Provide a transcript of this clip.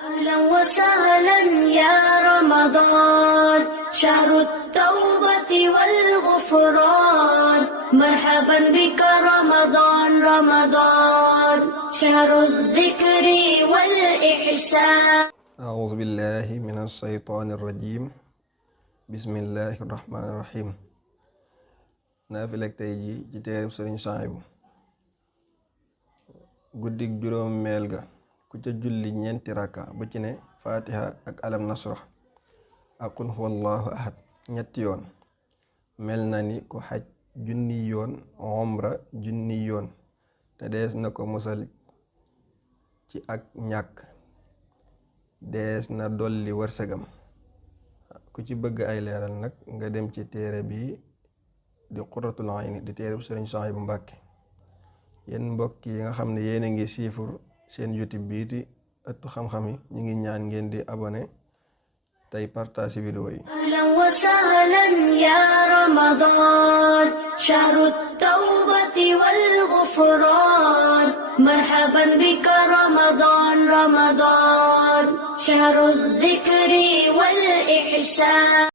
أهلا وسهلا يا رمضان، شهر التوبة والغفران. مرحبا بك رمضان رمضان، شهر الذكر والإحسان. أعوذ بالله من الشيطان الرجيم. بسم الله الرحمن الرحيم. naafilek tey ji ci téereb Sëriñ Suhaybu. guddig juróom meel ga ku ca julli ñeenti raka bu ci ne fatiha ak alam nasra ak qul huwallahu ahad ñetti yoon mel na ni ku xaj junni yoon umra junni yoon te dees na ko musal ci ak ñàkk, dees na dolli wërsëgam. ku ci bëgg ay leeral nag nga dem ci téere bi di Qurratul Ayni di téere bu Sëriñ Suhaybu Mbàkke. yéen mbokk yi nga xam ne yéen a ngi siifur seen YouTube bii di ëttu xam-xam yi, ñu ngi ñaan ngeen di abonné tey partage vidéo yi. أهلا وسهلا يا رمضان، شهر التوبة والغفران. مرحبا بك رمضان رمضان، شهر الذكر والإحسان.